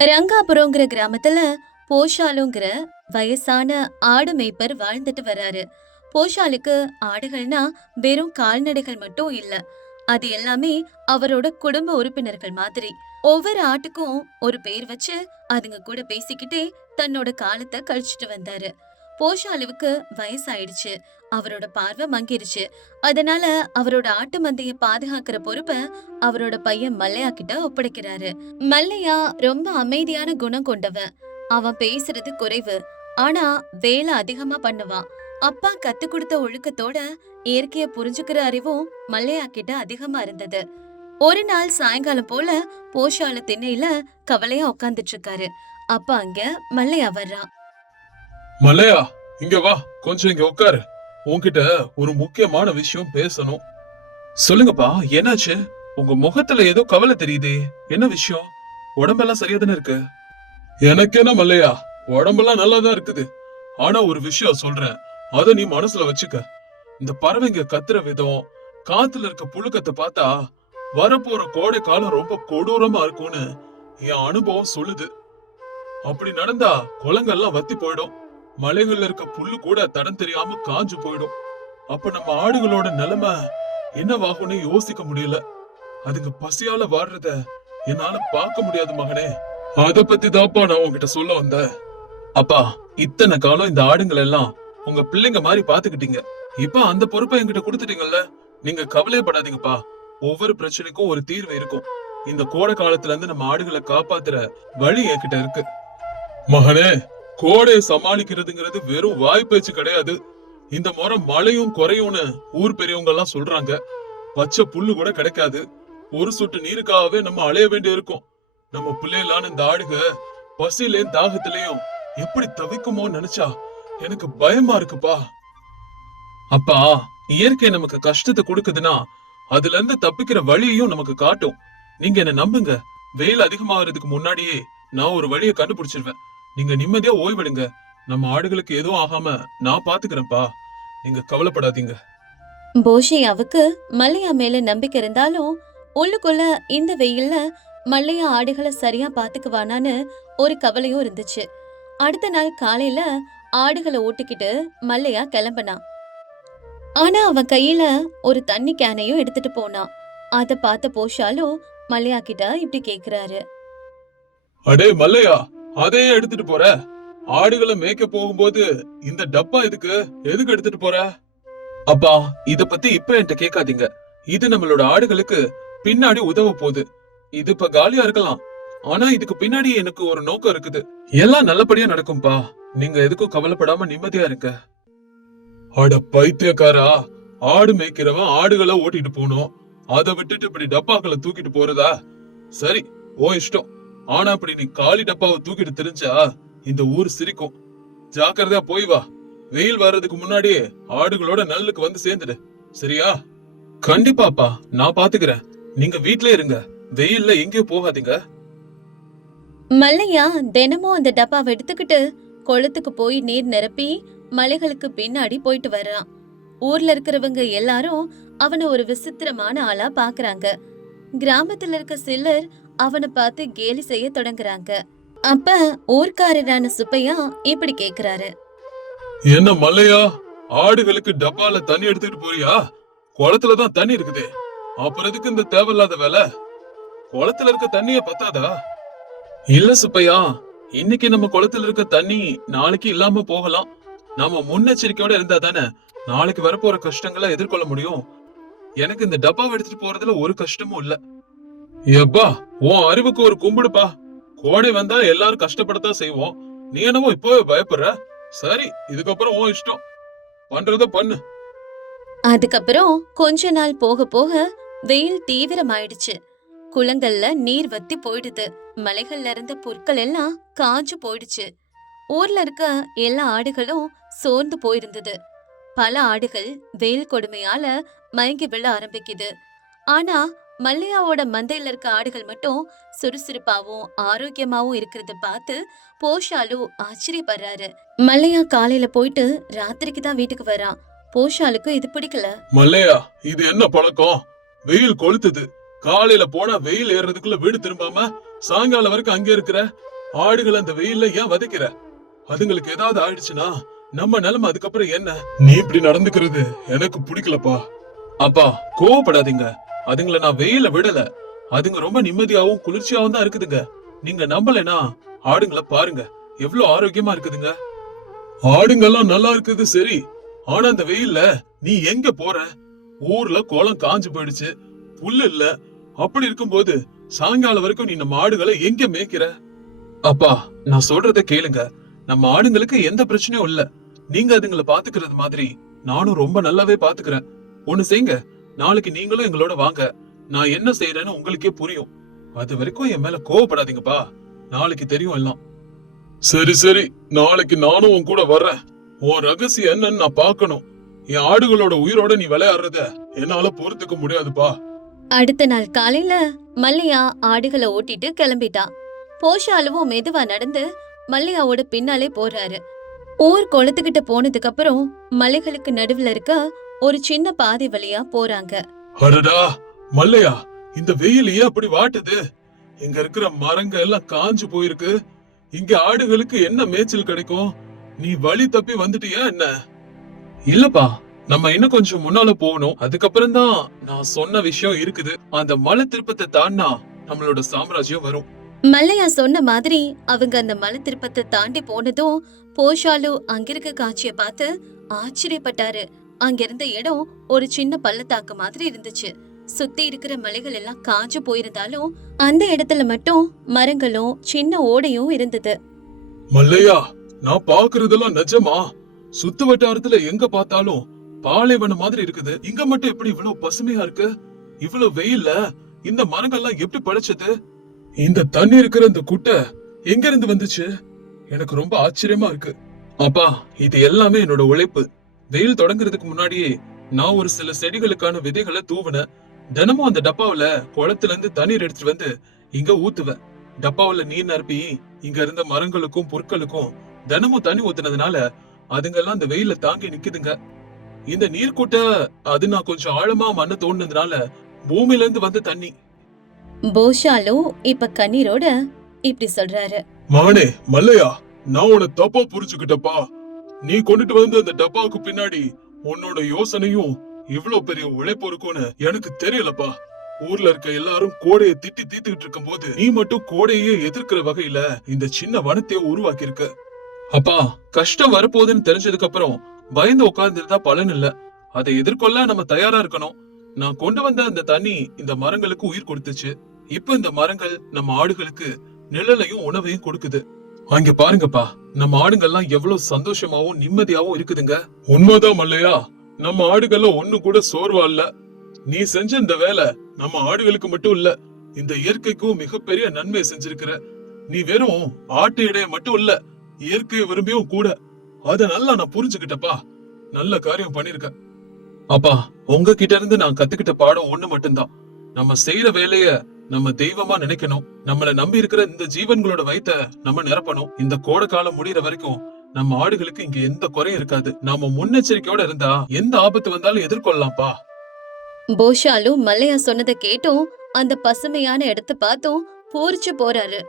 ரங்காபுரங்கிற கிராமத்துல போஷாலுங்கிற வயசான ஆடு மேய்ப்பர் வாழ்ந்துட்டு வராரு. போஷாலுக்கு ஆடுகள்னா வெறும் கால்நடைகள் மட்டும் இல்ல, அது எல்லாமே அவரோட குடும்ப உறுப்பினர்கள் மாதிரி. ஒவ்வொரு ஆட்டுக்கும் ஒரு பேர் வச்சு அதுங்க கூட பேசிக்கிட்டே தன்னோட காலத்தை கழிச்சிட்டு வந்தாரு. போஷாலுவுக்கு வயசாயிடுச்சு, அவரோட பார்வை மங்கிருச்சு. அதனால அவரோட ஆட்டு மந்தைய பாதுகாக்கிற பொறுப்பை அவரோட பையன் மல்லையா கிட்ட ஒப்படைக்கிறாரு. மல்லையா ரொம்ப அமைதியான குணம் கொண்டவன். அவன் பேசுறது குறைவு, ஆனா வேலை அதிகமா பண்ணுவான். அப்பா கத்து கொடுத்த ஒழுக்கத்தோட இயற்கைய புரிஞ்சுக்கிற அறிவும் மல்லையா கிட்ட அதிகமா இருந்தது. ஒரு நாள் சாயங்காலம் போல போஷால திண்ணையில கவலையா உட்காந்துட்டு இருக்காரு. அப்ப அங்க மல்லையா வர்றான். மலையா, இங்க வா, கொஞ்சம் இங்க உட்காரு. உன்கிட்ட ஒரு முக்கியமான விஷயம் பேசணும். சொல்லுங்கப்பா, என்னாச்சு? உங்க முகத்துல ஏதோ கவலை தெரியுதே, என்ன விஷயம்? உடம்பெல்லாம் சரியா தானே இருக்கு? எனக்கு என்ன மல்லையா, உடம்பெல்லாம் நல்லா தான் இருக்குது. ஆனா ஒரு விஷயம் சொல்றேன், அத நீ மனசுல வச்சுக்க. இந்த பறவைங்க கத்துற விதம், காத்துல இருக்க புழுக்கத்தை பார்த்தா வரப்போற கோடை காலம் ரொம்ப கொடூரமா இருக்கும்னு என் அனுபவம் சொல்லுது. அப்படி நடந்தா குளங்கள்லாம் வத்தி போயிடும், மலைகள்ல இருக்க புல்லு கூட தடம் தெரியாம காஞ்சு போயிடும். அப்ப நம்ம ஆடுகளோட நிலைமை என்னவாகும்னு யோசிக்க முடியல. அதுங்க பசியால வாடுறத என்னால பார்க்க முடியாது மகனே. அத பத்தி தான்ப்பா நான் உங்ககிட்ட சொல்ல வந்தேன். அப்பா, இத்தனை காலம் இந்த ஆடுங்கள் எல்லாம் உங்க பிள்ளைங்க மாதிரி பாத்துக்கிட்டீங்க. இப்ப அந்த பொறுப்பை என்கிட்ட கொடுத்துட்டீங்கல்ல, நீங்க கவலையப்படாதீங்கப்பா. ஒவ்வொரு பிரச்சனைக்கும் ஒரு தீர்வு இருக்கும். இந்த கோடை காலத்துல இருந்து நம்ம ஆடுகளை காப்பாத்துற வழி என்கிட்ட இருக்கு மகனே. கோடையை சமாளிக்கிறதுங்கிறது வெறும் வாய் பேச்சு கிடையாது. இந்த முறை மழையும் குறையும்னு ஊர் பெரியவங்க எல்லாம் சொல்றாங்க. பச்சை புல்லு கூட கிடைக்காது. ஒரு சொட்டு நீருக்காகவே நம்ம அலைய வேண்டி இருக்கும். நம்ம பிள்ளைகளான இந்த ஆடுக பசியிலையும் தாகத்திலையும் எப்படி தவிக்குமோ நினைச்சா எனக்கு பயமா இருக்குப்பா. அப்பா, இயற்கை நமக்கு கஷ்டத்தை கொடுக்குதுன்னா அதுல இருந்து தப்பிக்கிற வழியையும் நமக்கு காட்டும். நீங்க என்ன நம்புங்க, வெயில் அதிகமாகிறதுக்கு முன்னாடியே நான் ஒரு வழியை கண்டுபிடிச்சிருவேன். நீங்க நிம்மதியா ஓய்வெடுங்க. நம்ம ஆடுகளுக்கு எதுவும் ஆகாம நான் பாத்துக்கிறேன்ப்பா, நீங்க கவலைப்படாதீங்க. போஷையாவுக்கு மல்லையா மேல நம்பிக்கை இருந்தாலும் உள்ளுக்குள்ள இந்த வெயில்ல மல்லையா ஆடுகளை சரியா பாத்துக்குவானான்னு ஒரு கவலையும் இருந்துச்சு. அடுத்த நாள் காலையில ஆடுகளை ஓட்டிக்கிட்டு மல்லையா கிளம்பினான். ஆனா அவன் கையில ஒரு தண்ணி கேனையும் எடுத்துட்டு போனான். அத பார்த்த போஷாலும் மல்லையா கிட்ட இப்படி கேக்குறாரு. அடே மல்லையா, அதையே எடுத்துட்டு போற? ஆடுகளை மேய்க்க போகும்போது இந்த டப்பா எதுக்கு எதுக்கு எடுத்துட்டு போற? அப்பா, இத பத்தி இப்ப என்கிட்ட கேட்காதீங்க. இது நம்மளோட ஆடுகளுக்கு பின்னாடி உதவ போகுது. இது இப்ப காலியா இருக்கலாம், ஆனா இதுக்கு பின்னாடி எனக்கு ஒரு நோக்கம் இருக்குது. எல்லாம் நல்லபடியா நடக்கும்பா, நீங்க எதுக்கும் கவலைப்படாம நிம்மதியா இருங்க. அட பைத்தியக்காரா, ஆடு மேய்க்கிறவன் ஆடுகளை ஓட்டிட்டு போனோம், அதை விட்டுட்டு இப்படி டப்பாக்களை தூக்கிட்டு போறதா? சரி, ஓ இஷ்டம். ஆனா அப்படி நீ காலி டப்பாவை தூக்கிட்டு தெரிஞ்சா இந்த ஊர் சிரிக்கும். ஜாக்கிரதையா போய் வா. வெயில் வர்றதுக்கு முன்னாடியே ஆடுகளோட நல்லுக்கு வந்து சேர்ந்துடு, சரியா? கண்டிப்பாப்பா, நான் பாத்துக்கிறேன். நீங்க வீட்ல இருங்க, வெயில்ல எங்கேயும் போகாதீங்க. மல்லையா தினமும் அந்த டப்பாவை எடுத்துக்கிட்டு குளத்துக்கு போய் நீர் நிரப்பி மலைகளுக்கு பின்னாடி போயிட்டு வர்றான். ஊர்ல இருக்கிறவங்க எல்லாரும் அவனை ஒரு விசித்திரமான ஆளா பாக்குறாங்க. கிராமத்துல இருக்க சிலர் அவனை பார்த்து கேலி செய்ய தொடங்குறாங்க. அப்ப ஊர்க்காரரான சுப்பையா இப்படி கேக்குறாரு. என்ன மல்லையா, ஆடுகளுக்கு டப்பால தண்ணி எடுத்துட்டு போறியா? குளத்துலதான் தண்ணி இருக்குதே, அப்புறம் எதுக்கு இந்த தேவையில்லாத வேலை? குளத்துல இருக்க தண்ணிய பத்தாதா? இல்ல சுப்பையா, இன்னைக்கு நம்ம குளத்துல இருக்க தண்ணி நாளைக்கு இல்லாம போகலாம். நாம முன்னெச்சரிக்கையோட இருந்தா தானே நாளைக்கு வரப்போற கஷ்டங்களை எதிர்கொள்ள முடியும். எனக்கு இந்த டப்பாவை எடுத்துட்டு போறதுல ஒரு கஷ்டமும் இல்ல. எப்பா, உன் அறிவுக்கு ஒரு கும்பிடுப்பா. கோடை வந்தா எல்லாரும் கஷ்டப்படத்தான் செய்வோம். நீ என்னமோ இப்பவே பயப்படுற? சரி, இதுக்கப்புறம் உன் இஷ்டம், பண்றத பண்ணு. அதுக்கப்புறம் கொஞ்ச நாள் போக போக வெயில் தீவிரமாயிடுச்சு. குளங்கள்ல நீர் வத்தி போயிடுது. மலைகள்ல இருந்த புற்கள் எல்லாம் காஞ்சு போயிடுச்சு. ஊர்ல இருக்க எல்லா ஆடுகளும் சோர்ந்து போயிருந்தது. பல ஆடுகள் வெயில் கொடுமையால மயங்கி விழ ஆரம்பிக்குது. ஆனா மல்லையாவோட மந்தையில இருக்க ஆடுகள் மட்டும் சுறுசுறுப்பாவும் ஆரோக்கியமாவும் இருக்கிறத பார்த்து போஷாலு ஆச்சரியப்படுறாரு. மல்லையா காலையில போயிட்டு ராத்திரிக்கு தான் வீட்டுக்கு வரான். போஷாலுக்கு இது பிடிக்கல. மல்லையா, இது என்ன பழக்கம்? வெயில் கொளுத்துது, காலையில போனா வெயில் ஏறதுக்குள்ள வீடு திரும்பாம சாயங்காலம் வரைக்கும் அங்கே இருக்கிற ஆடுகள் அந்த வெயில்ல ஏன் வதைக்கிற? அதுங்களுக்கு ஏதாவது ஆயிடுச்சுன்னா நம்ம நிலைமை அதுக்கப்புறம் என்ன? நீ இப்படி நடந்துக்கிறது எனக்கு பிடிக்கலப்பா. அப்பா கோவப்படாதீங்க. அதுங்களை நான் வெயில விடல. அதுங்க ரொம்ப நிம்மதியாவும் குளிர்ச்சியாவும் தான் இருக்குதுங்க. நீங்க நம்பலனா ஆடுங்களை பாருங்க, எவ்வளவு ஆரோக்கியமா இருக்குதுங்க. ஆடுங்கெல்லாம் நல்லா இருக்குது சரி, ஆனா அந்த வெயில்ல நீ எங்க போற? ஊர்ல குளம் காஞ்சு போயிடுச்சு, புல்லு இல்ல. அப்படி இருக்கும்போது சாயங்காலம் வரைக்கும் நீ நம்ம ஆடுகளை எங்க மேய்க்கிற? அப்பா நான் சொல்றத கேளுங்க. நம்ம ஆடுங்களுக்கு எந்த பிரச்சனையும் இல்ல. நீங்க அதுங்களை பாத்துக்கிறது மாதிரி நானும் ரொம்ப நல்லாவே பாத்துக்கிறேன். ஒண்ணு செய்யுங்க, நாளைக்கு நீங்களும் எங்களோட வாங்க. நான் என்ன செய்யறேன்னு உங்களுக்கே புரியும். அது வரைக்கும் என் மேல கோவப்படாதீங்கப்பா. நாளைக்கு தெரியும் எல்லாம். சரி சரி, நாளைக்கு நானும் உன் கூட வர்றேன். உன் ரகசியம் என்னன்னு நான் பாக்கணும். என் ஆடுகளோட உயிரோட நீ விளையாடுறத என்னால பொறுத்துக்க முடியாதுப்பா. அடுத்த நாள் காலையில மல்லையா ஆடுகளை ஓட்டிட்டு கிளம்பிட்டான். போஷாலுவும் மெதுவா நடந்து மல்லையாவோட பின்னாலே போறாரு. ஊர் குளத்துக்கிட்ட போனதுக்கு அப்புறம் மலைகளுக்கு நடுவுல இருக்க ஒரு சின்ன பாதை வழியா போறாங்க. அடடா மல்லையா, இந்த வெயில் ஏன் அப்படி வாட்டுது? இங்க இருக்கிற மரங்க எல்லாம் காஞ்சு போயிருக்கு. இங்க ஆடுகளுக்கு என்ன மேய்ச்சல் கிடைக்கும்? நீ வழி தப்பி வந்துட்டியா என்ன? இல்லப்பா, நம்ம இன்னும் கொஞ்சம் முன்னால போகணும். அதுக்கப்புறம் தான் நான் சொன்ன விஷயம் இருக்குது. அந்த மலை திருப்பத்தை தாண்டா நம்மளோட சாம்ராஜ்யம் வரும். மல்லையா சொன்ன மாதிரி அவங்க அந்த மலை திருப்பத்தை தாண்டி போனதும் போஷாலு அங்கிருக்க காட்சிய பார்த்து ஆச்சரியப்பட்டாரு. அங்கிருந்த இடம் ஒரு சின்ன பள்ளத்தாக்கு மாதிரி இருந்துச்சு. சுத்தி இருக்கிற மலைகள் எல்லாம் காஞ்சு போயிருந்தாலும் அந்த இடத்துல மட்டும் மரங்களும் சின்ன ஓடையும் இருந்தது. மல்லையா, நான் பாக்குறதெல்லாம் நிஜமா? சுத்து வட்டாரத்துல எங்க பார்த்தாலும் பாலைவனம் மாதிரி இருக்குது. இங்க மட்டும் எப்படி இவ்வளவு பசுமையா இருக்கு? இவ்வளவு வெயில்ல இந்த மரங்கள்லாம் எப்படி படைச்சது? இந்த தண்ணி இருக்கிற இந்த குட்டை எங்க இருந்து வந்துச்சு? எனக்கு ரொம்ப ஆச்சரியமா இருக்கு. அப்பா, இது எல்லாமே என்னோட உழைப்பு. வெயில் தொடங்குறதுக்கு முன்னாடியே நான் ஒரு சில செடிகளுக்கான விதைகளை தூவினேன். தினமும் அந்த டப்பாவில குளத்துல இருந்து தண்ணீர் எடுத்துட்டு வந்து இங்க ஊத்துவேன். டப்பாவில நீர் நிரப்பி இங்க இருந்த மரங்களுக்கும் புற்களுக்கும் தினமும் தண்ணி ஊத்துனதுனால அதுங்கெல்லாம் அந்த வெயில தாங்கி நிக்குதுங்க. இந்த நீர்க்கூட்ட அது நான் கொஞ்சம் ஆழமா மண்ண தோண்டினதுனால பூமியில இருந்து வந்த தண்ணி. போஷாலு இப்ப கண்ணீரோட இப்படி சொல்றாரு. மகனே மல்லையா, நான் உன்னை தப்பா புரிஞ்சுக்கிட்டப்பா. நீ கொண்டுட்டு வந்து அந்த டப்பாவுக்கு பின்னாடி உன்னோட யோசனையும் இவ்வளவு பெரிய உழைப்பு இருக்கும்னு எனக்கு தெரியலப்பா. ஊர்ல இருக்க எல்லாரும் கோடையை திட்டி தீத்துக்கிட்டு இருக்கும் போது நீ மட்டும் கோடையே எதிர்க்கிற வகையில இந்த சின்ன வனத்தையே உருவாக்கி இருக்க. அப்பா, கஷ்டம் வரப்போகுதுன்னு தெரிஞ்சதுக்கு அப்புறம் பயந்து உட்கார்ந்துருந்தா பலன் இல்ல. அதை எதிர்கொள்ள நம்ம தயாரா இருக்கணும். நான் கொண்டு வந்த அந்த தண்ணி இந்த மரங்களுக்கு உயிர் கொடுத்துச்சு. இப்ப இந்த மரங்கள் நம்ம ஆடுகளுக்கு நிழலையும் உணவையும் கொடுக்குது. அங்க பாருங்கப்பா, நம்ம ஆடுகள்லாம் எவ்வளவு சந்தோஷமாவும் நிம்மதியாவும் இருக்குதுங்க. உண்மைதான் மல்லையா, நம்ம ஆடுகள்ல ஒண்ணு கூட சோர்வா இல்ல. நீ செஞ்ச இந்த வேலை நம்ம ஆடுகளுக்கு மட்டும் இல்ல, இந்த இயற்கைக்கும் மிகப்பெரிய நன்மை செஞ்சிருக்கிற. நீ வெறும் ஆட்டு இடைய மட்டும் இல்ல, இயற்கையை விரும்பியும் கூட. அத நல்லா நான் புரிஞ்சுக்கிட்டப்பா. நல்ல காரியம் பண்ணிருக்க. அப்பா, உங்ககிட்ட இருந்து நான் கத்துக்கிட்ட பாடம் ஒண்ணு மட்டும்தான். நம்ம செய்யற வேலைய நம்ம தெய்வமா நினைக்கணும். நம்மள நம்பி இருக்கிற இந்த ஜீவன்களோட வயித்த நம்ம நிரப்பணும். இந்த கோடை காலம் முடியற வரைக்கும் நம்ம ஆடுகளுக்கு இங்க எந்த குறையும் இருக்காது. நாம முன்னெச்சரிக்கையோட இருந்தா எந்த ஆபத்து வந்தாலும் எதிர்கொள்ளலாம்ப்பா. போஷாலு மல்லையா சொன்னதை கேட்டும் அந்த பசுமையான இடத்த பார்த்தும் பூரிச்சு போறாரு.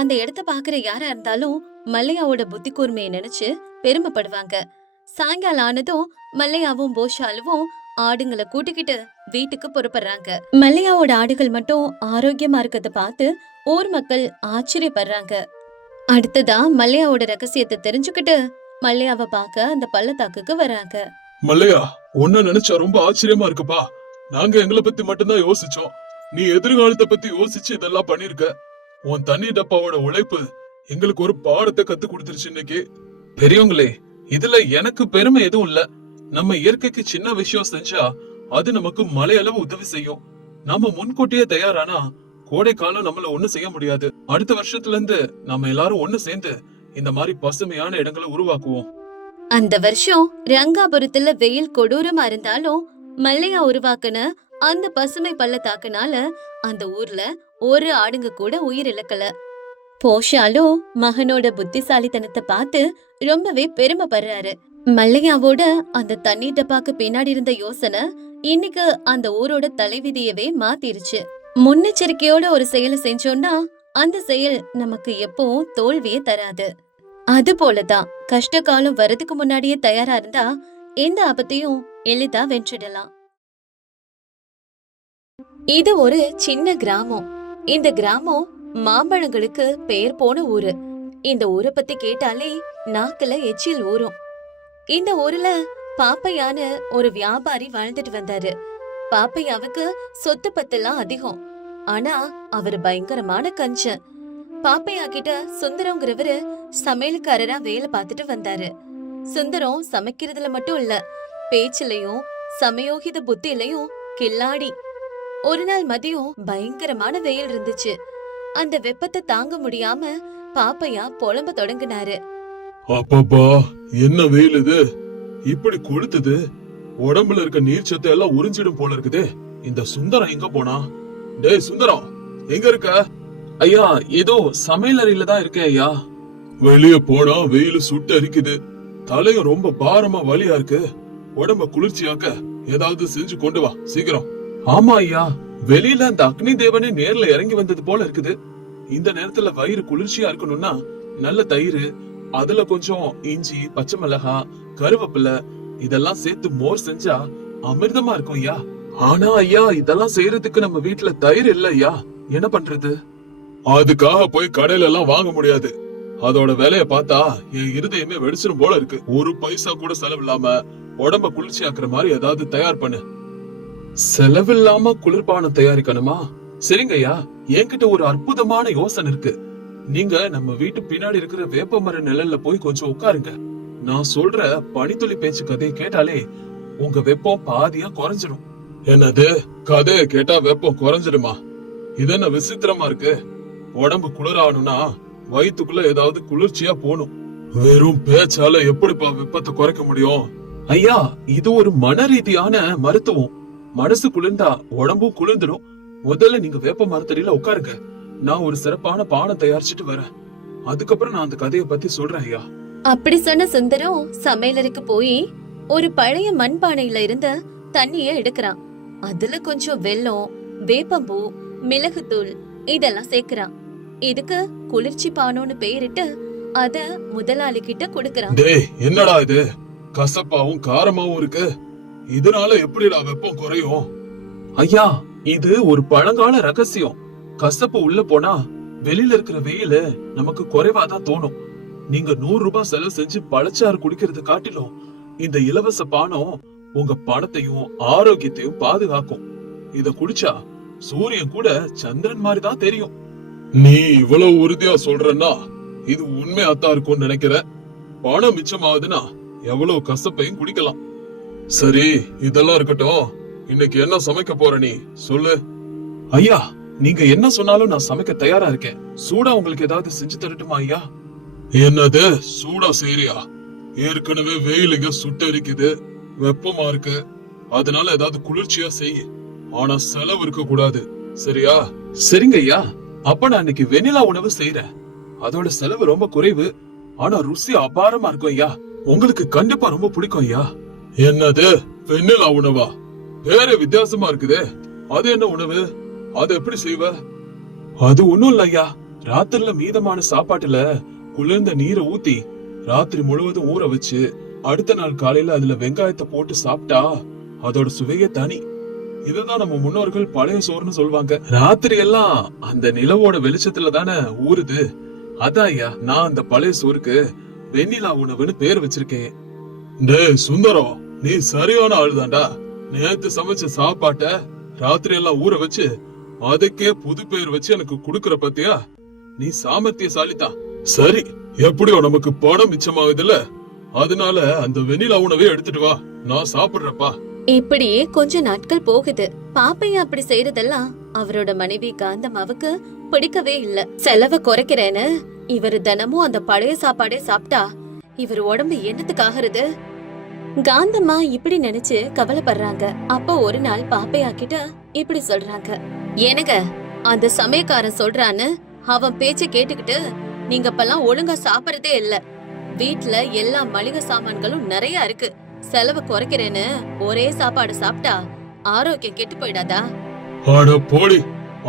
அந்த இடத்த பாக்குற யாரா இருந்தாலும் மல்லையாவோட புத்தி கூர்மையை நினைச்சு பெருமைப்படுவாங்க. சாயங்காலம் ஆனதும் மல்லையாவும் போஷாலுவும் ஆடுங்களை கூட்டிக்கிட்டு வீட்டுக்கு புறப்படுறாங்க. மல்லையாவோட ஆடுகள் மட்டும் ஆரோக்கியமா இருக்கத பார்த்து ஊர் மக்கள் ஆச்சரியப்படுறாங்க. அடுத்ததா மல்லையாவோட ரகசியத்தை தெரிஞ்சுக்கிட்டு மல்லையாவை பார்க்க அந்த பள்ளத்தாக்குக்கு வராங்க. மல்லையா, உன்ன நினைச்சா ரொம்ப ஆச்சரியமா இருக்குப்பா. நாங்க எங்களை பத்தி மட்டும்தான் யோசிச்சோம். நீ எதிர்காலத்தை பத்தி யோசிச்சு இதெல்லாம் பண்ணிருக்க. உன் தண்ணி டப்பாவோட உழைப்பு எங்களுக்கு ஒரு பாடத்தை கத்து கொடுத்துருச்சு இன்னைக்கு. பெரியவங்களே, இதுல எனக்கு பெருமை எதுவும் இல்ல. நம்ம இயற்கைக்கு சின்ன விஷயம் செஞ்சா அது நமக்கு மலையளவு உதவி செய்யும். நாம முன்கூட்டியே தயாரானா கோடை காலம் நம்மள ஒண்ணு செய்ய முடியாது. அடுத்த வருஷத்துல இருந்து நாம எல்லாரும் ஒண்ணு சேர்ந்து இந்த மாதிரி பசுமையான இடங்களை உருவாக்குவோம். அந்த வருஷம் ரங்காபுரத்துல வெயில் கொடூரமா இருந்தாலும் மல்லையா உருவாக்குன அந்த பசுமை பள்ளத்தாக்குனால அந்த ஊர்ல ஒரு ஆடுங்க கூட உயிர் இழக்கல. போஷாலு மகனோட புத்திசாலித்தனத்தை பார்த்து ரொம்பவே பெருமைப்படுறாரு. மல்லையாவோட அந்த தண்ணீர் டப்பாக்கு பின்னாடி இருந்த யோசனை இன்னைக்கு அந்த ஊரோட தலைவிதியவே மாத்திருச்சு. முன்னெச்சரிக்கையோட ஒரு செயலை செஞ்சோம்னா அந்த செயல் நமக்கு எப்பவும் தோல்வியே தராது. அது போலதான் கஷ்ட காலம் வரதுக்கு முன்னாடியே தயாரா இருந்தா எந்த ஆபத்தையும் எளிதா வென்றிடலாம். இது ஒரு சின்ன கிராமம். இந்த கிராமம் மாம்பழங்களுக்கு பெயர் போன ஊரு. இந்த ஊரை பத்தி கேட்டாலே நாக்குல எச்சில் ஊறும். இந்த ஊர்ல பாப்பையான்னு ஒரு வியாபாரி வாழ்ந்துட்டு வந்தாரு. பாப்பையாவுக்கு சொத்து பத்தெல்லாம் அதிகம். ஆனா அவரு பயங்கரமான கஞ்சன். பாப்பையா கிட்ட சுந்தரம்ங்கிறவரு சமையல்காரரா வேலை பார்த்துட்டு வந்தாரு. சுந்தரம் சமைக்கிறதுல மட்டும் இல்ல, பேச்சுலயும் சமயோகித புத்தியிலையும் கில்லாடி. ஒரு நாள் மதியம் பயங்கரமான வெயில் இருந்துச்சு. அந்த வெப்பத்தை தாங்க முடியாம பாப்பையா புலம்ப தொடங்கினாரு. அப்பப்பா, என்ன வெயில் இது, இப்படி கொளுத்துது. உடம்புல இருக்க நீர் சத்தை எல்லாம் உறிஞ்சிடும் போல இருக்குதே. இந்த சுந்தரம் எங்க போனா? டேய் சுந்தரம், எங்க இருக்க? ஐயா, ஏதோ சமையல் அறையில தான் இருக்கேன் ஐயா. வெளிய போனா வெயில் சுட்டு அரிக்குது, தலையும் ரொம்ப பாரமா வலியா இருக்கு. உடம்ப குளிர்ச்சியாக்க ஏதாவது செஞ்சு கொண்டு வா சீக்கிரம். ஆமா ஐயா, வெளியில அந்த அக்னி தேவனே நேர்ல இறங்கி வந்தது போல இருக்குது. இந்த நேரத்துல வயிறு குளிர்ச்சியா இருக்கணும்னா நல்ல தயிர், அதுல கொஞ்சம் இஞ்சி, பச்சை மிளகாய், கருவேப்பிலை இதெல்லாம் சேர்த்து மோர் செஞ்சா அமிர்தமா இருக்கும் ஐயா. ஆனா ஐயா, இதெல்லாம் செய்யறதுக்கு நம்ம வீட்டுல தயிர் இல்ல ஐயா, என்ன பண்றது? அதுக்காக போய் கடையில எல்லாம் வாங்க முடியாது. அதோட விலைய பார்த்தா என் இருதயமே வெடிச்சிரும் போல இருக்கு. ஒரு பைசா கூட செலவில்லாம உடம்ப குளிர்ச்சியாக்குற மாதிரி ஏதாவது தயார் பண்ணு. செலவில்லாம குளிர்பானம் தயாரிக்கணுமா? சரிங்க ஐயா, என்கிட்ட ஒரு அற்புதமான யோசனை இருக்கு. நீங்க நம்ம வீட்டு பின்னாடி இருக்கிற வேப்ப மர நிழல்ல போய் கொஞ்சம் உட்காருங்க. நான் சொல்ற பனித்துளி பேச்சு கதையை கேட்டாலே உங்க வெப்பம் பாதியா குறைஞ்சிடும். என்னது, கதையை கேட்டா வெப்பம் குறைஞ்சிடுமா? இது என்ன விசித்திரமா இருக்கு? உடம்பு குளிராகணும்னா வயிற்றுக்குள்ள ஏதாவது குளிர்ச்சியா போகணும். வெறும் பேச்சால எப்படிப்பா வெப்பத்தை குறைக்க முடியும்? ஐயா, இது ஒரு மன ரீதியான மருத்துவம். மனசு குளிர்ந்தா உடம்பும் குளிர்ந்துடும். முதல்ல நீங்க வேப்ப மரத்தடியில உட்காருங்க. நான் ஒரு சிறப்பான பானம் தயாரிச்சுட்டு வரேன். அதுக்கப்புறம் நான் அந்த கதையை பத்தி சொல்றேன் ஐயா. அப்படி சொன்ன சுந்தரம் சமையலறைக்கு போய் ஒரு பழைய மண்பானையில இருந்த தண்ணிய எடுக்கிறான். அதுல கொஞ்சம் வெல்லம், வேப்பம்பூ, மிளகுத்தூள் இதெல்லாம் சேர்க்கிறான். இதுக்கு குளிர்ச்சி பானம்னு பெயரிட்டு அத முதலாளி கிட்ட கொடுக்கறான். டேய், என்னடா இது, கசப்பாவும் காரமாவும் இருக்கு. இதனால எப்படிடா வெப்பம் குறையும்? ஐயா, இது ஒரு பழங்கால ரகசியம். கசப்பு உள்ள போனா வெளியில இருக்கிற வெயில நமக்கு குறைவாதான் தோணும். நீங்க 100 ரூபாய் செலவு செஞ்சு பழச்சாறு குடிக்கிறது காட்டிலும் இந்த இலவச பானம் உங்க பணத்தையும் ஆரோக்கியத்தையும் பாதுகாக்கும். இத குடிச்சா சூரியன் கூட சந்திரன் மாதிரி தான் தெரியும். நீ இவ்வளவு உறுதியா சொல்றன்னா இது உண்மையாத்தான் இருக்கும்னு நினைக்கிறேன். பணம் மிச்சமாகுதுன்னா எவ்வளவு கசப்பையும் குடிக்கலாம். சரி, இதெல்லாம் இருக்கட்டும். இன்னைக்கு என்ன சமைக்க போற நீ சொல்லு. ஐயா, நீங்க என்ன சொன்னாலும் நான் சமைக்க தயாரா இருக்கேன். சூடா உங்களுக்கு ஏதாவது செஞ்சு தரட்டுமா ஐயா? என்னது, சூடா செய்றியா? ஏற்கனவே வெயிலுங்க சுட்டரிக்குது, வெப்பமா இருக்கு. அதனால ஏதாவது குளிர்ச்சியா செய். ஆனா செலவு இருக்க கூடாது, சரியா? சரிங்க ஐயா. அப்ப நான் இன்னைக்கு வெண்ணிலா உணவு செய்யறேன். அதோட செலவு ரொம்ப குறைவு, ஆனா ருசி அபாரமா இருக்கும் ஐயா. உங்களுக்கு கண்டிப்பா ரொம்ப பிடிக்கும் ஐயா. என்னது, வெண்ணிலா உணவா? வேற வித்தியாசமா இருக்குதே. அது என்ன உணவு? அது எப்படி செய்வ? அது ஒண்ணும் இல்ல ஐயா. ராத்திரில மீதமான சாப்பாட்டுல குளிர்ந்த நீரை ஊத்தி ராத்திரி முழுவதும் ஊற வச்சு அடுத்த நாள் காலையில அதுல வெங்காயத்தை போட்டு சாப்பிட்டா அதோட சுவையே தனி. இததான் நம்ம முன்னோர்கள் பழைய சோறுன்னு சொல்லுவாங்க. ராத்திரி எல்லாம் அந்த நிலவோட வெளிச்சத்துல தானே ஊறுது. அதான் ஐயா, நான் அந்த பழைய சோறுக்கு வெண்ணிலா உணவுன்னு பேர் வச்சிருக்கேன். டேய் சுந்தரம், நீ சரியான ஆளுதான்டா. நேத்து சமைச்ச சாப்பாட்ட ராத்திரி எல்லாம் ஊற வச்சு அதுக்கே புது பேர் வச்சு எனக்கு குடுக்கற பத்தியா? நீ சாமர்த்தியசாலிதான். சரி, எப்படியோ நமக்கு பணம் மிச்சமாகுதுல்ல, அதனால அந்த வெண்ணிலா உணவே எடுத்துட்டு வா, நான் சாப்பிடுறப்பா. இப்படியே கொஞ்ச நாட்கள் போகுது. பாப்பையா அப்படி செய்யறதெல்லாம் அவரோட மனைவி காந்தம்மாவுக்கு பிடிக்கவே இல்ல. செலவை குறைக்கிறேன்னு இவரு தினமும் அந்த பழைய சாப்பாடே சாப்பிட்டா இவர் உடம்பு என்னத்துக்காகிறது? காந்தம்மா இப்படி நினைச்சு கவலைப்படுறாங்க. அப்போ ஒரு நாள் பாப்பையா கிட்ட இப்படி சொல்றாங்க. எனக்கு அந்த சமயக்காரன் சொல்றான்னு அவன் பேச்ச கேட்டுக்கிட்டு நீங்க இப்பெல்லாம் ஒழுங்கா சாப்பிடறதே இல்ல. வீட்டுல எல்லா மளிகை சாமான்களும் நிறைய இருக்கு. செலவு குறைக்கிறேன்னு ஒரே சாப்பாடு சாப்பிட்டா ஆரோக்கியம் கெட்டு போயிடாதா? அட போடி,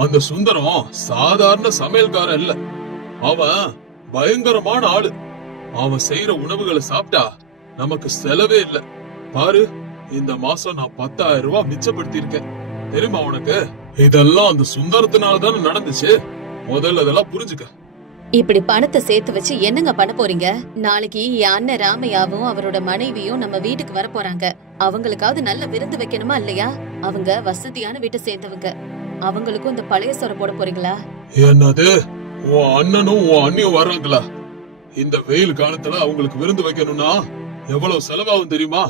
அந்த சுந்தரம் சாதாரண சமையல்காரன் இல்ல, அவன் பயங்கரமான ஆளு. அவன் செய்யற உணவுகளை சாப்பிட்டா நமக்கு செலவே இல்ல. பாரு, இந்த மாசம் நான் 10,000 ரூபாய் மிச்சப்படுத்தி இருக்கேன். தெரியுமா உனக்கு? இதெல்லாம் அந்த சுந்தரத்தினால தானே நடந்துச்சு. முதல்ல அதெல்லாம் புரிஞ்சுக்க. இப்படி பணத்தை சேர்த்து வச்சு என்னங்க பண்ண போறீங்க? நாளைக்கு என் அண்ணன் ராமையாவும் அவரோட மனைவியும் நம்ம வீட்டுக்கு வர போறாங்க. அவங்களுக்காவது நல்ல விருந்து வைக்கணுமா இல்லையா? அவங்க வசதியான வீட்டை சேர்ந்தவங்க. அவங்களுக்கும் இந்த பழைய சோறு போட போறீங்களா? என்னது, உன் அண்ணனும் உன் அண்ணியும் வர்றாங்களா? இந்த வெயில் காலத்துல அவங்களுக்கு விருந்து வைக்கணும்னா எவ்வளவு செலவாகும் தெரியுமா?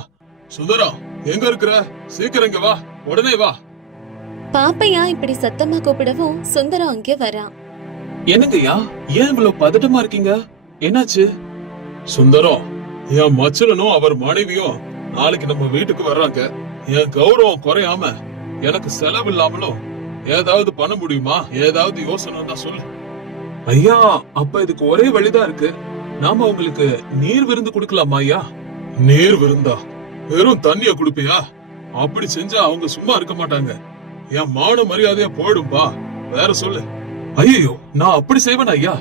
சுந்தரம், எங்க இருக்கிற? சீக்கிரம் இங்க வா, உடனே வா. பாப்பையா இப்படி சத்தமா கூப்பிடவும் சுந்தரம் அங்கே வரான். என்னங்கய்யா, ஏன் இவ்வளவு பதட்டமா இருக்கீங்க? என்னாச்சு? சுந்தரம், என் மச்சலனும் அவர் மனைவியும் நாளைக்கு நம்ம வீட்டுக்கு வர்றாங்க. என் கௌரவம் குறையாம எனக்கு செலவு இல்லாமலும் ஏதாவது பண்ண முடியுமா? ஏதாவது யோசனை தான் சொல்லு. ஐயா, அப்ப இதுக்கு ஒரே வழிதான் இருக்கு. நாம உங்களுக்கு நீர் விருந்து கொடுக்கலாமா ஐயா? நீர் விருந்தா? வெறும் தண்ணிய குடுப்பியா? அப்படி செஞ்சா அவங்க சும்மா இருக்க மாட்டாங்க. என் மான மரியாதையா போயிடும்பா. வேற சொல்லு. ஐயோ, நான் அப்படி செய்வேன் ஐயா.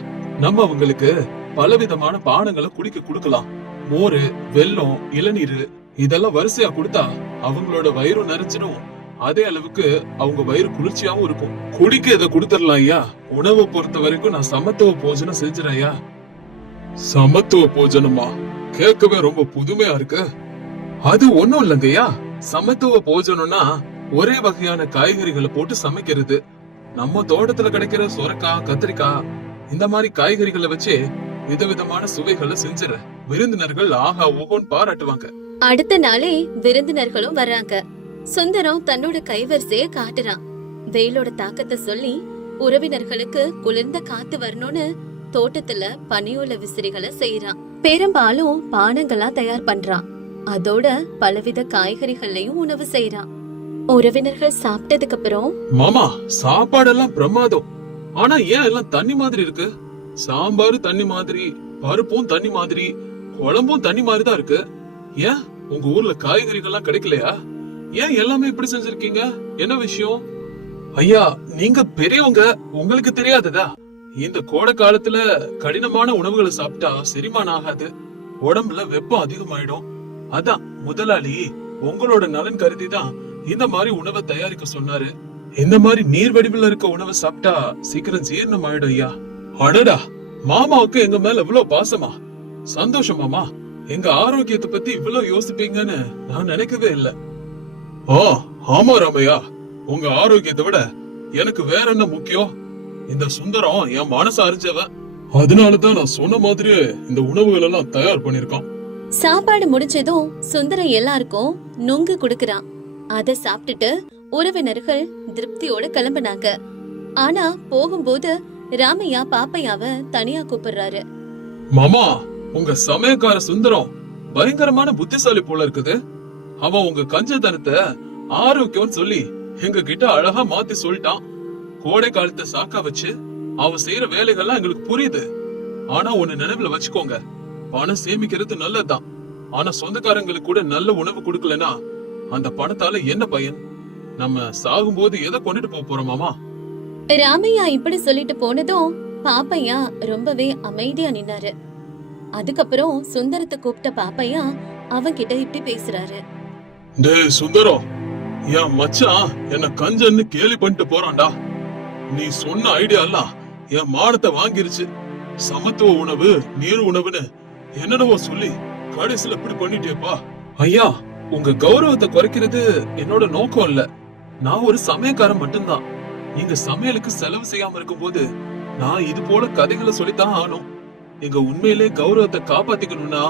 நம்ம அவங்களுக்கு பலவிதமான பானங்களை குடிக்க கொடுக்கலாம். மோரு, வெல்லம், இளநீர் இதெல்லாம் வரிசையா கொடுத்தா அவங்களோட வயிறு நிறைஞ்சிடும். அதே அளவுக்கு அவங்க வயிறு குளிர்ச்சியாவும் இருக்கும். குடிக்க இதை கொடுத்துடலாம் ஐயா. உணவை பொறுத்த வரைக்கும் நான் சமத்துவ போஜனம் செஞ்சிடறேன் ஐயா. சமத்துவ போஜனமா? கேட்கவே ரொம்ப புதுமையா இருக்கு. அது ஒண்ணும் இல்லைங்கய்யா. சமத்துவ போஜனம்னா ஒரே வகையான காய்கறிகளை போட்டு சமைக்கிறது. நம்ம தோட்டத்துல கிடைக்கிற சொரக்காய், கத்திரிக்காய் இந்த மாதிரி காய்கறிகளை வச்சு விதவிதமான சுவைகளை செஞ்சிட விருந்தினர்கள் ஆஹா ஓஹோன்னு பாராட்டுவாங்க. அடுத்த நாளே விருந்தினர்களும் வர்றாங்க. சுந்தரம் தன்னோட கைவரிசைய காட்டுறான். வெயிலோட தாக்கத்தை சொல்லி உறவினர்களுக்கு குளிர்ந்த காத்து வரணும்னு தோட்டத்துல பனியோல விசிறிகளை செய்யறான். பெரும்பாலும் பானங்களா தயார் பண்றான். அதோட பலவித காய்கறிகள்லயும் உணவு செய்யறான். உறவினர்கள் சாப்பிட்டதுக்கு அப்புறம், மாமா, சாப்பாடெல்லாம் பிரமாதம். ஆனா ஏன் எல்லாம் தண்ணி மாதிரி இருக்கு? சாம்பார் தண்ணி மாதிரி, பருப்பும் தண்ணி மாதிரி, குழம்பும் தண்ணி மாதிரி தான் இருக்கு. ஏன் உங்க ஊர்ல காய்கறிகள்லாம் கிடைக்கலையா? ஏன் எல்லாமே இப்படி செஞ்சிருக்கீங்க? என்ன விஷயம்? ஐயா, நீங்க பெரியவங்க, உங்களுக்கு தெரியாததா? இந்த கோடை காலத்துல கடினமான உணவுகளை சாப்பிட்டா செரிமானம் ஆகாது, உடம்புல வெப்பம் அதிகமாயிடும். அதான் முதலாளி உங்களோட நலன் கருதி தான் இந்த மாதிரி உணவை தயாரிக்க சொன்னாரு. இந்த மாதிரி நீர் வடிவில் இருக்க உணவை சாப்பிட்டா சீக்கிரம் ஜீரணம் ஆயிடும் ஐயா. அடடா, மாமாவுக்கு எங்க மேல இவ்வளவு பாசமா? சந்தோஷம் மாமா. எங்க ஆரோக்கியத்தை பத்தி இவ்வளவு யோசிப்பீங்கன்னு நான் நினைக்கவே இல்ல. ஆமா ராமையா, உங்க ஆரோக்கியத்தை விட எனக்கு வேற என்ன முக்கியம்? இந்த சுந்தரம் என் மனசு அறிஞ்சவன். அதனாலதான் நான் சொன்ன மாதிரியே இந்த உணவுகள் எல்லாம் தயார் பண்ணிருக்கான். சாப்பாடு முடிஞ்சதும் சுந்தரம் எல்லாருக்கும் நுங்கு குடுக்கறான். அத சாப்பிட்டுட்டு உறவினர்கள் திருப்தியோட கிளம்பினாங்க. ஆனா போகும்போது ராமையா பாப்பையாவ தனியா கூப்பிடுறாரு. மாமா, உங்க சமயக்கார சுந்தரம் பயங்கரமான புத்திசாலி போல இருக்குது. அவன் உங்க கஞ்சத்தனத்தை ஆரோக்கியம் சொல்லி எங்க கிட்ட அழகா மாத்தி சொல்லிட்டான். கோடை காலத்தை சாக்கா வச்சு அவன் செய்யற வேலைகள்லாம் எங்களுக்கு புரியுது. ஆனா ஒண்ணு நினைவுல வச்சுக்கோங்க, பணம் சேமிக்கிறது நல்லதுதான். ஆனா சொந்தக்காரங்களுக்கு கூட நல்ல உணவு கொடுக்கலனா அந்த பணத்தால என்ன பயன்? நம்ம சாகும்போது எதை கொண்டுட்டு போறோம் மாமா? ராமையா இப்படி சொல்லிட்டு போனதும் பாப்பையா ரொம்பவே அமைதியா நின்னாரு. அதுக்கப்புறம் சுந்தரத்தை கூப்பிட்ட பாப்பையா அவன்கிட்ட இப்படி பேசுறாரு. டேய் சுந்தரம், என் மச்சான் என்ன கஞ்சன்னு கேலி பண்ணிட்டு போறான்டா. நீ சொன்ன ஐடியா எல்லாம் என் மானத்தை வாங்கிருச்சு. சமத்துவ உணவு, நீர் உணவுன்னு என்னென்னவோ சொல்லி கடைசியில இப்படி பண்ணிட்டேப்பா. ஐயா, உங்க கௌரவத்தை குறைக்கிறது என்னோட நோக்கம் இல்ல. நான் ஒரு சமயக்காரன் மட்டும்தான். நீங்க சமையலுக்கு செலவு செய்யாம இருக்கும் போது நான் இது போல கதைகளை சொல்லித்தான் ஆனும். எங்க உண்மையிலே கௌரவத்தை காப்பாத்திக்கணும்னா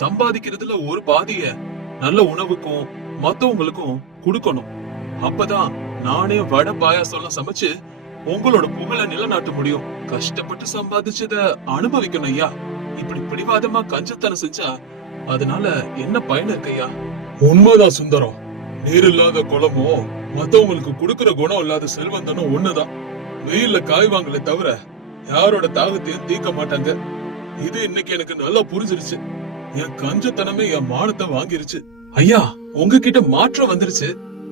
சம்பாதிக்கிறதுல ஒரு பாதிய நல்ல உணவுக்கும் மத்தவங்களுக்கும் கொடுக்கணும். அப்பதான் நானே வடை பாயாசம் சமைச்சு உங்களோட புகழ நிலநாட்ட முடியும். கஷ்டப்பட்டு சம்பாதிச்சத அனுபவிக்கணும் ஐயா. இப்படி பிடிவாதமா கஞ்சத்தனம் செஞ்சா அதனால என்ன பயன் இருக்கு ஐயா? உண்மைதான் சுந்தரம். நீர் இல்லாத குளமோ மத்தவங்களுக்கு கொடுக்கற குணம் இல்லாத செல்வந்தனும் ஒண்ணுதான். வெயில்ல காய்வாங்களே தவிர யாரோட தாகத்தையும் தீர்க்க மாட்டாங்க. இது இன்னைக்கு எனக்கு நல்லா புரிஞ்சிருச்சு. என் கஞ்சத்தனமே என் மானத்தை வாங்கிருச்சு. ஐயா, உங்ககிட்ட மாற்றம் வந்துருச்சு.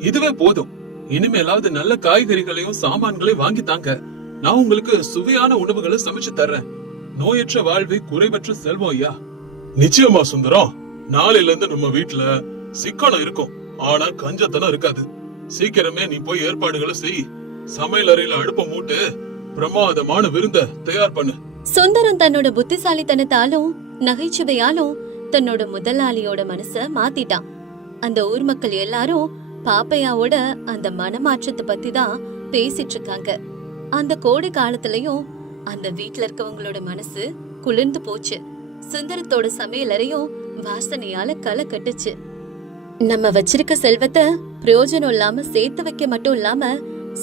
இதுவே போதும். இனிமேலாவது நல்ல காய்கறிகளையும் சாமான்களையும் வாங்கி தாங்க. நான் உங்களுக்கு சுவையான உணவுகளை சமைச்சு தர்றேன். நோயற்ற வாழ்வை குறைவற்ற செல்வம் ஐயா. நிச்சயமா சுந்தரம், நாளையில இருந்து நம்ம வீட்டுல சிக்கனம் இருக்கும், ஆனா கஞ்சத்தனம் இருக்காது. சீக்கிரமே நீ போய் ஏற்பாடுகளை செய். சமையல் அறையில அடுப்ப மூட்டு பிரமாதமான விருந்த தயார் பண்ணு. சுந்தரம் தன்னோட புத்திசாலித்தனத்தாலும் நகைச்சுவையாலும் தன்னோட முதலாளியோட மனச மாத்திட்டான். அந்த ஊர் மக்கள் எல்லாரும் பாப்பையாவோட அந்த மனமாற்றத்தை பத்தி தான் பேசிட்டு இருக்காங்க. அந்த கோடை காலத்துலயும் அந்த வீட்ல இருக்கவங்களோட மனசு குளிர்ந்து போச்சு. சுந்தரத்தோட சமையலறையும் வாசனையால களை கட்டுச்சு. நம்ம வச்சிருக்க செல்வத்தை பிரயோஜனம் இல்லாம சேர்த்து வைக்க மட்டும் இல்லாம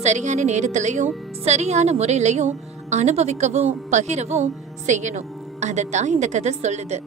சரியான நேரத்திலயும் சரியான முறையிலயும் அனுபவிக்கவும் பகிரவும் செய்யணும். அதத்தான் இந்த கதை சொல்லுது.